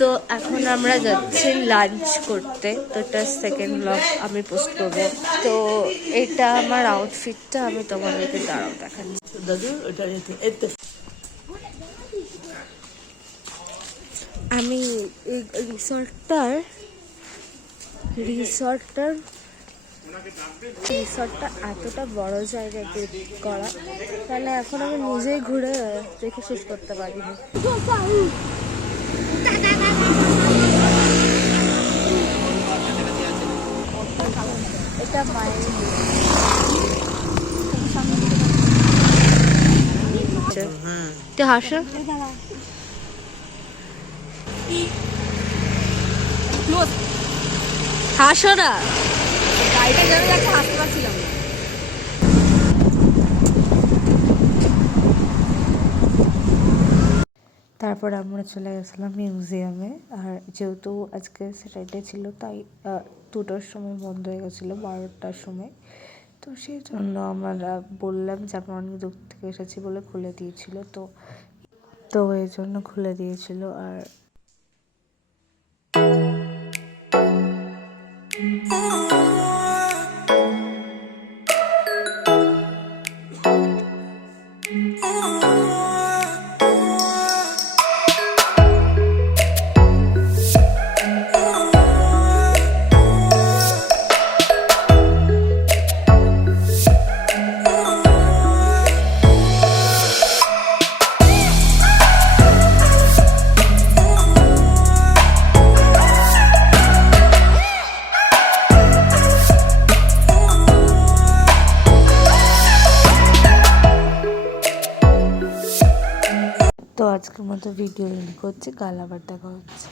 তো এখন আমরা যাচ্ছি লাঞ্চ করতে, তো এটা সেকেন্ড ব্লগ আমি পোস্ট করবো। তো এটা আমার আউটফিটটা, আমি তোমাদেরকে দাঁড়াও দেখাচ্ছি। আমি এই রিসর্টটা এতটা বড় জায়গায় করা, তাহলে এখন আমি নিজেই ঘুরে দেখে শেষ করতে পারিনি। এটা মায়ের হাসো, হাসো না, গাড়িটা যাবে যাচ্ছে, হাসতে পারছিলাম না। তারপর আমরা চলে গেছিলাম মিউজিয়ামে। আর যেহেতু আজকে স্যাটারডে ছিল, তাই 2টার সময় বন্ধ হয়ে গেছিলো, 12টার সময়। তো সেই জন্য আমরা বললাম যে আমরা অনেক দূর থেকে এসেছি বলে খুলে দিয়েছিল, তো এই জন্য খুলে দিয়েছিল। আর তো আজকের মতো ভিডিও এন্ড করছি, কাল আবার দেখা হচ্ছে।